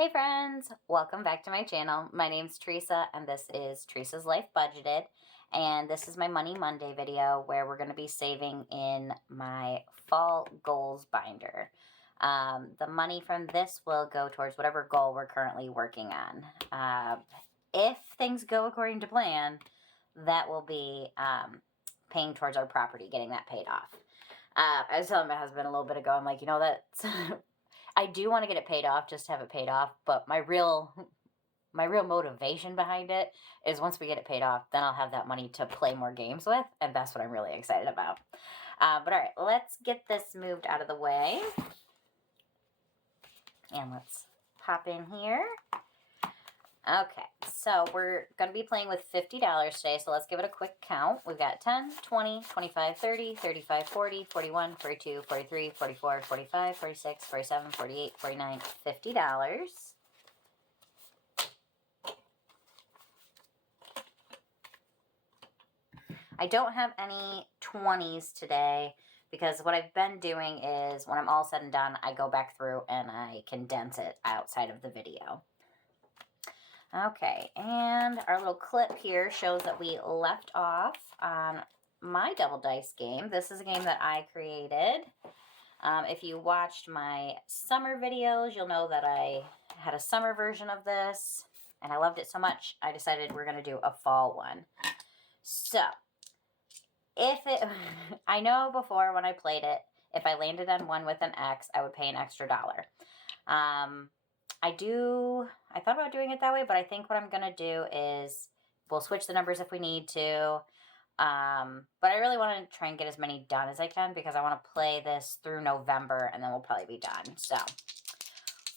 Hey friends, welcome back to my channel. My name's Teresa and this is Teresa's Life Budgeted, and this is my Money Monday video where we're going to be saving in my fall goals binder. The money from this will go towards whatever goal we're currently working on. If things go according to plan, that will be paying towards our property, getting that paid off. I was telling my husband a little bit ago, I'm like, that's I do want to get it paid off, just to have it paid off, but my real motivation behind it is once we get it paid off, then I'll have that money to play more games with, and that's what I'm really excited about. But all right, let's get this moved out of the way, and let's pop in here. Okay, so we're going to be playing with $50 today, so let's give it a quick count. We've got 10, 20, 25, 30, 35, 40, 41, 42, 43, 44, 45, 46, 47, 48, 49, $50. I don't have any 20s today because what I've been doing is when I'm all said and done, I go back through and I condense it outside of the video. Okay, and our little clip here shows that we left off on my double dice game. This is a game that I created. If you watched my summer videos, you'll know that I had a summer version of this, and I loved it so much, I decided we're going to do a fall one. So, I know before when I played it, if I landed on one with an X, I would pay an extra $1. I thought about doing it that way, but I think what I'm going to do is we'll switch the numbers if we need to. But I really want to try and get as many done as I can because I want to play this through November and then we'll probably be done. So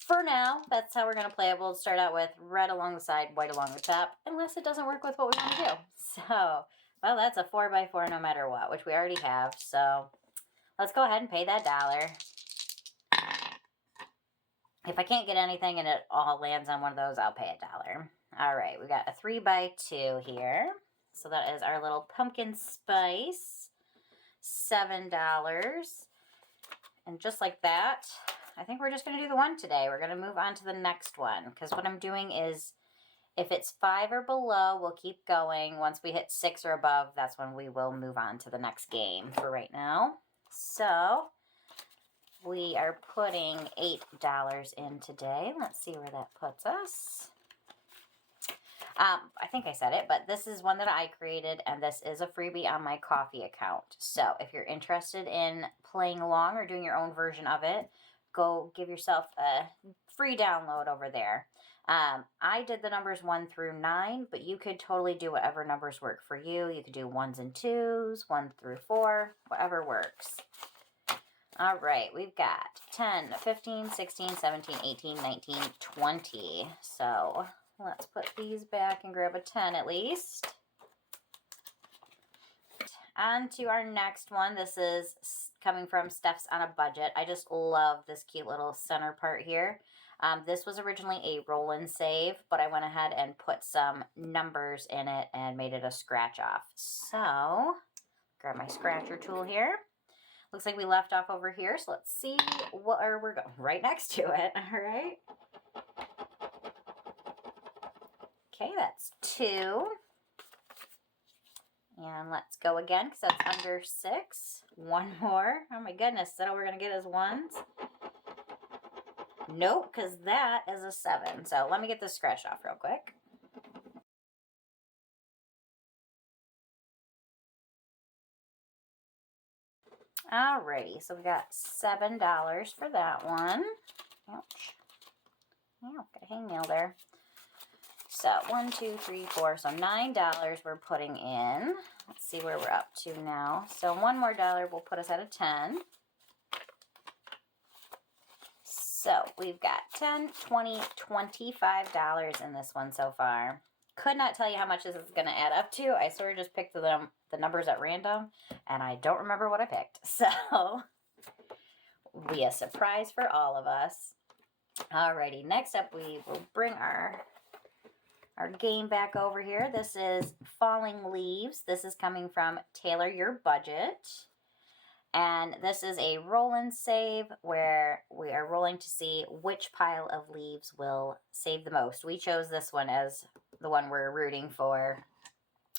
for now, that's how we're going to play it. We'll start out with red along the side, white along the top, unless it doesn't work with what we want to do. So, well, that's a 4x4 no matter what, which we already have. So let's go ahead and pay that $1. If I can't get anything and it all lands on one of those, I'll pay $1. All right, we got a 3x2 here. So that is our little pumpkin spice, $7. And just like that, I think we're just going to do the one today. We're going to move on to the next one because what I'm doing is if it's 5 or below, we'll keep going. Once we hit 6 or above, that's when we will move on to the next game for right now. So we are putting $8 in today. Let's see where that puts us. I think I said it, but this is one that I created, and this is a freebie on my coffee account. So if you're interested in playing along or doing your own version of it, go give yourself a free download over there. I did the numbers 1 through 9, but you could totally do whatever numbers work for you. You could do 1s and 2s, 1 through 4, whatever works. All right, we've got 10, 15, 16, 17, 18, 19, 20. So let's put these back and grab a 10 at least. On to our next one. This is coming from Stefs on a Budget. I just love this cute little center part here. This was originally a roll and save, but I went ahead and put some numbers in it and made it a scratch off. So grab my scratcher tool here. Looks like we left off over here, so let's see where we're going. Right next to it, all right? Okay, that's 2. And let's go again, because that's under 6. 1 more. Oh my goodness, is that all we're going to get is 1s? Nope, because that is a 7. So let me get this scratched off real quick. Alrighty, so we got $7 for that one. Ouch. Oh, got a hangnail there. So 1, 2, 3, 4. So $9 we're putting in. Let's see where we're up to now. So $1 more will put us at a 10. So we've got $10, $20, $25 in this one so far. Could not tell you how much this is going to add up to. I sort of just picked the numbers at random, and I don't remember what I picked. So, be a surprise for all of us. Alrighty, next up we will bring our game back over here. This is Falling Leaves. This is coming from Tailor Your Budget. And this is a roll and save where we are rolling to see which pile of leaves will save the most. We chose this one as the one we're rooting for.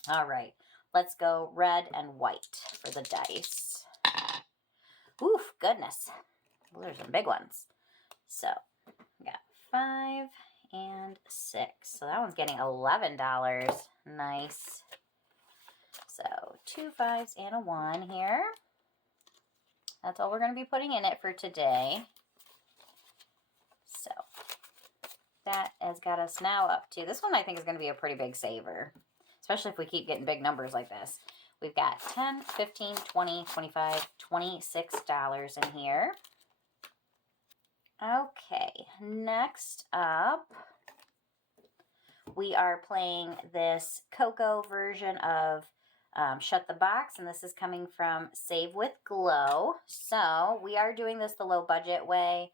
All right, let's go red and white for the dice. Oof, goodness. Those are some big ones. So we got 5 and 6. So that one's getting $11. Nice. So 2 5s and a 1 here. That's all we're going to be putting in it for today. So that has got us now up to, this one I think is going to be a pretty big saver, especially if we keep getting big numbers like this. We've got 10, 15, 20, 25, $26 in here. Okay, next up, we are playing this Coco version of Shut the Box, and this is coming from Save with Glow. So we are doing this the low budget way.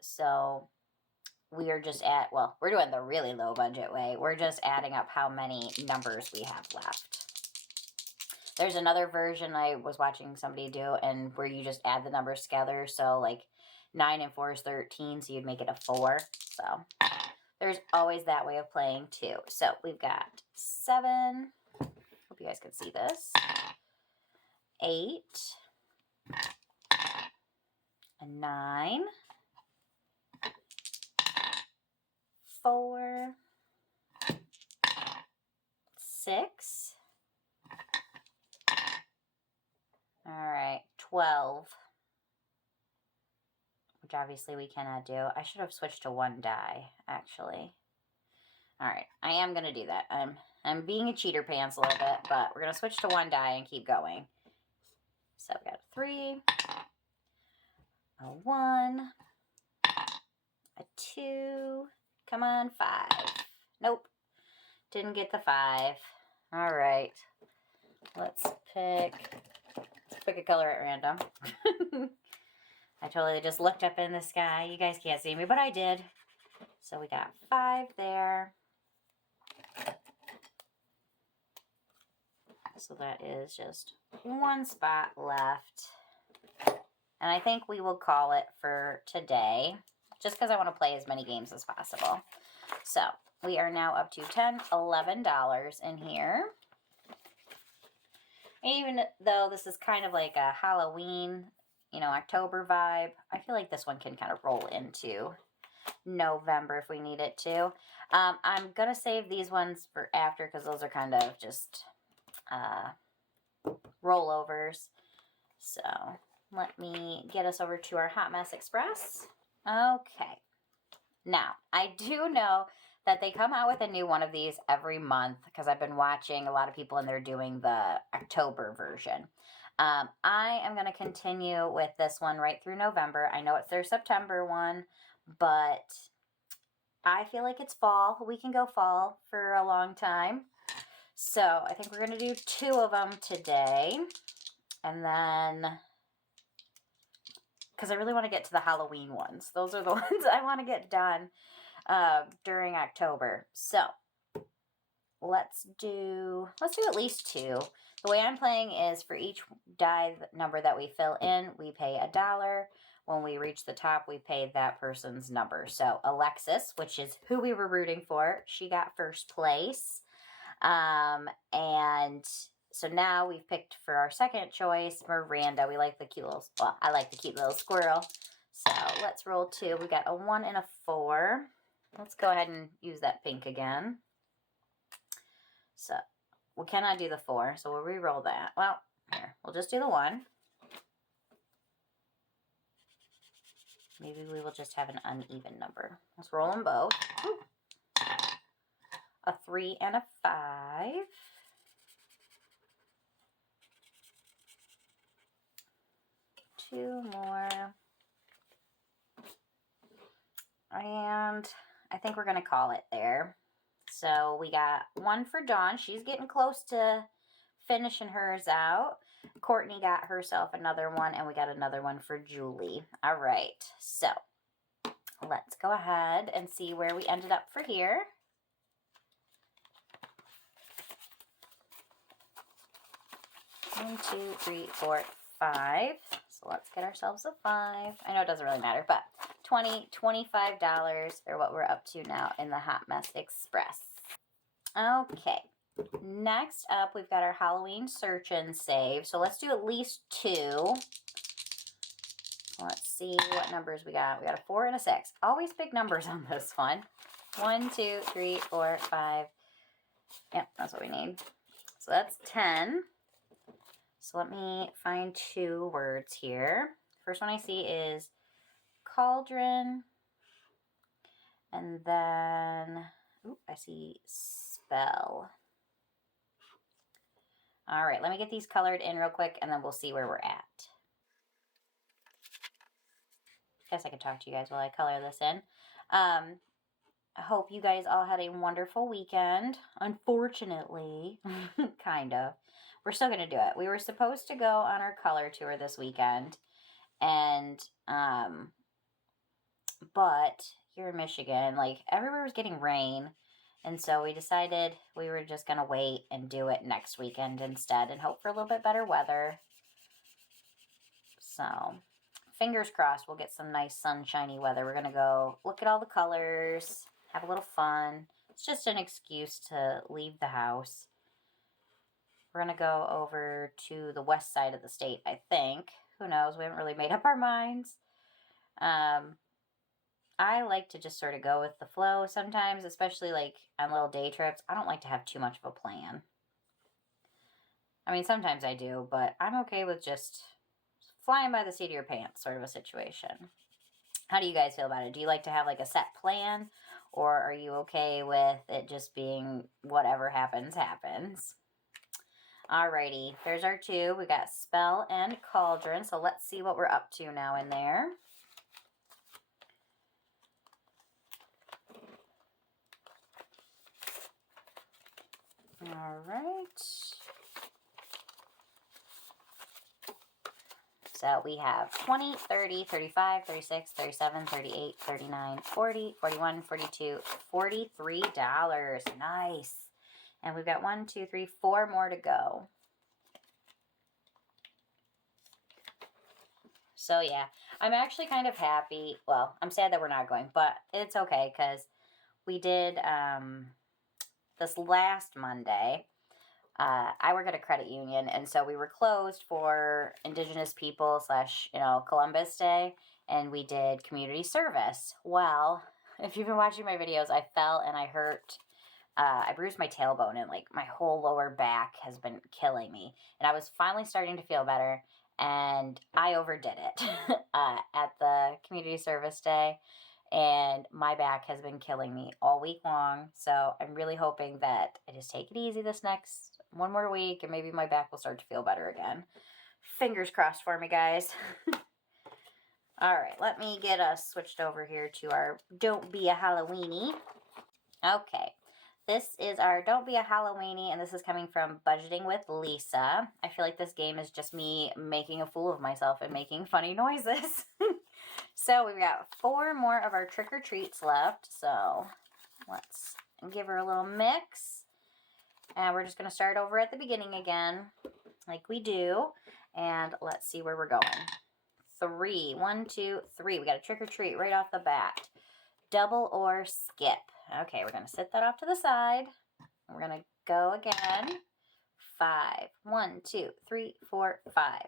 So we are just we're doing the really low budget way. We're just adding up how many numbers we have left. There's another version I was watching somebody do, and where you just add the numbers together. So like 9 and 4 is 13, so you'd make it a 4. So there's always that way of playing too. So we've got 7. Hope you guys can see this. 8. A 9. 4. 6. All right, 12. Which obviously we cannot do. I should have switched to 1 die, actually. All right, I am going to do that. I'm being a cheater pants a little bit, but we're going to switch to 1 die and keep going. So we got a 3, a 1, a 2, come on, 5. Nope, didn't get the 5. All right, let's pick a color at random. I totally just looked up in the sky. You guys can't see me, but I did. So we got 5 there. So that is just 1 spot left. And I think we will call it for today, just because I want to play as many games as possible. So we are now up to $10, $11 in here. Even though this is kind of like a Halloween, October vibe, I feel like this one can kind of roll into November if we need it to. I'm going to save these ones for after because those are kind of just rollovers. So let me get us over to our Hot Mess Express. Okay. Now, I do know that they come out with a new one of these every month because I've been watching a lot of people and they're doing the October version. I am going to continue with this one right through November. I know it's their September one, but I feel like it's fall. We can go fall for a long time. So I think we're going to do 2 of them today. And then, because I really want to get to the Halloween ones. Those are the ones I want to get done during October. So let's do at least 2. The way I'm playing is for each die number that we fill in, we pay $1. When we reach the top, we pay that person's number. So Alexis, which is who we were rooting for, she got first place. And so now we've picked for our second choice, Miranda. We like the cute little, I like the cute little squirrel. So let's roll 2. We got a 1 and a 4. Let's go ahead and use that pink again. So we cannot do the 4, so we'll re-roll that. Well, here, we'll just do the 1. Maybe we will just have an uneven number. Let's roll them both. Ooh. A 3 and a 5. Two more. And I think we're going to call it there. So we got 1 for Dawn. She's getting close to finishing hers out. Courtney got herself another one, and we got another one for Julie. All right, so let's go ahead and see where we ended up for here. One, 2, 3, 4, 5. So let's get ourselves a 5. I know it doesn't really matter, but $20, $25 are what we're up to now in the Hot Mess Express. Okay. Next up, we've got our Halloween search and save. So let's do at least 2. Let's see what numbers we got. We got a 4 and a 6. Always big numbers on this one. 1, 2, 3, 4, 5. Yep, that's what we need. So that's 10. So let me find 2 words here. First one I see is cauldron. And then, I see spell. All right, let me get these colored in real quick, and then we'll see where we're at. Guess I could talk to you guys while I color this in. I hope you guys all had a wonderful weekend. Unfortunately, kind of. We're still going to do it. We were supposed to go on our color tour this weekend, and, but here in Michigan, like, everywhere was getting rain, and so we decided we were just going to wait and do it next weekend instead and hope for a little bit better weather. So, fingers crossed we'll get some nice sunshiny weather. We're going to go look at all the colors, have a little fun. It's just an excuse to leave the house. We're going to go over to the west side of the state, I think. Who knows? We haven't really made up our minds. I like to just sort of go with the flow sometimes, especially like on little day trips. I don't like to have too much of a plan. I mean, sometimes I do, but I'm okay with just flying by the seat of your pants sort of a situation. How do you guys feel about it? Do you like to have like a set plan, or are you okay with it just being whatever happens, happens? Alrighty, there's our 2. We got spell and cauldron, so let's see what we're up to now in there. All right. So we have 20, 30, 35, 36, 37, 38, 39, 40, 41, 42, $43. Nice. And we've got 1, 2, 3, 4 more to go. So yeah, I'm actually kind of happy. Well, I'm sad that we're not going, but it's okay because we did this last Monday. I work at a credit union, and so we were closed for Indigenous people / Columbus Day, and we did community service. Well, if you've been watching my videos, I fell and I hurt. I bruised my tailbone, and like my whole lower back has been killing me. And I was finally starting to feel better, and I overdid it at the community service day. And my back has been killing me all week long. So I'm really hoping that I just take it easy this next one more week, and maybe my back will start to feel better again. Fingers crossed for me, guys. All right, let me get us switched over here to our Don't Be a Halloweenie. Okay, this is our Don't Be a Halloweenie, and this is coming from Budgeting with Lisa. I feel like this game is just me making a fool of myself and making funny noises. So we've got 4 more of our trick-or-treats left. So let's give her a little mix. And we're just going to start over at the beginning again, like we do. And let's see where we're going. 3. 1, 2, 3. We got a trick-or-treat right off the bat. Double or skip. Okay, we're going to set that off to the side. We're going to go again. 5. 1, 2, 3, 4, 5.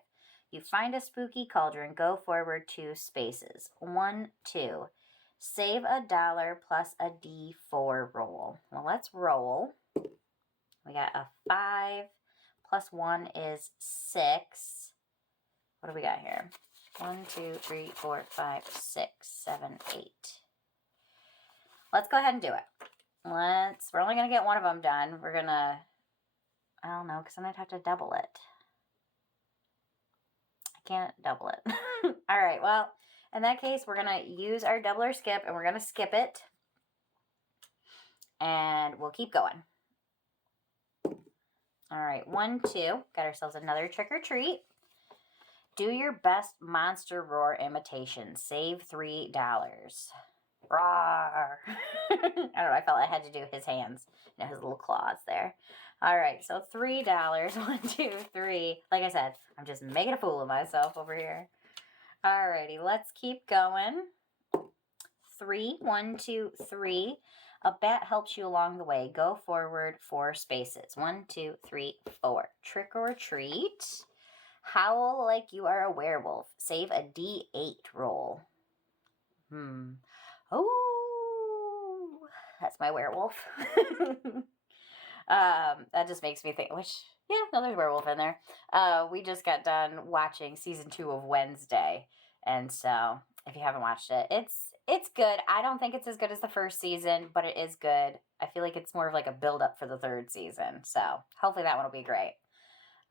You find a spooky cauldron, go forward 2 spaces. 1, 2. Save $1 plus a D4 roll. Well, let's roll. We got a 5 plus 1 is 6. What do we got here? 1, 2, 3, 4, 5, 6, 7, 8. Let's go ahead and do it. We're only going to get one of them done. We're going to, I don't know, because then I'd have to double it. Can't double it. All right, well, in that case, we're going to use our double or skip, and we're going to skip it. And we'll keep going. All right, 1, 2. Got ourselves another trick or treat. Do your best monster roar imitation. Save $3. Rawr. I don't know, I felt I had to do his hands, you know, his little claws there. All right, so $3. 1, 2, 3. Like I said, I'm just making a fool of myself over here. All righty, let's keep going. 3, 1, 2, 3. A bat helps you along the way. Go forward 4 spaces. 1, 2, 3, 4. Trick or treat. Howl like you are a werewolf. Save a D8 roll. Oh, that's my werewolf. That just makes me think, yeah, no, there's werewolf in there. We just got done watching season 2 of Wednesday. And so if you haven't watched it, it's good. I don't think it's as good as the first season, but it is good. I feel like it's more of like a build up for the 3rd season. So hopefully that one will be great.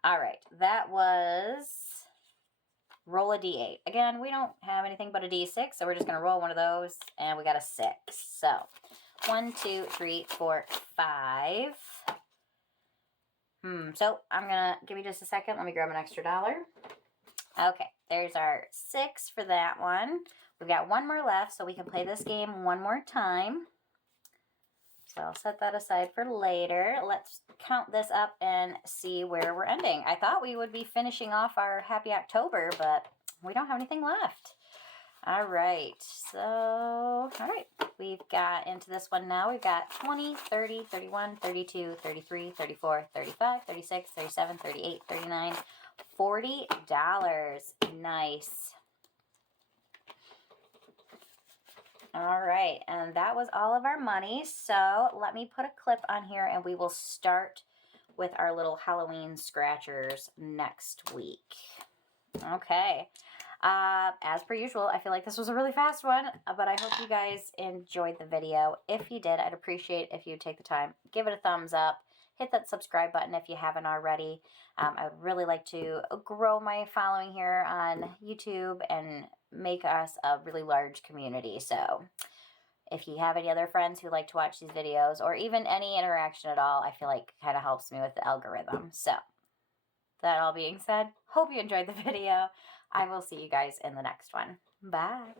All right, that was roll a D8. Again, we don't have anything but a D6, so we're just going to roll one of those, and we got a 6. So 1, 2, 3, 4, 5. So I'm going to, give me just a second. Let me grab an extra dollar. Okay, there's our 6 for that one. We've got one more left, so we can play this game one more time. So I'll set that aside for later. Let's count this up and see where we're ending. I thought we would be finishing off our Happy October, but we don't have anything left. All right, so, all right, we've got into this one now. We've got 20, 30, 31, 32, 33, 34, 35, 36, 37, 38, 39, $40. Nice. All right, and that was all of our money. So let me put a clip on here and we will start with our little Halloween scratchers next week. Okay. As per usual, I feel like this was a really fast one, but I hope you guys enjoyed the video. If you did, I'd appreciate if you take the time, give it a thumbs up, hit that subscribe button if you haven't already. I would really like to grow my following here on YouTube and make us a really large community. So if you have any other friends who like to watch these videos, or even any interaction at all, I feel like kind of helps me with the algorithm. So that all being said, hope you enjoyed the video. I will see you guys in the next one. Bye.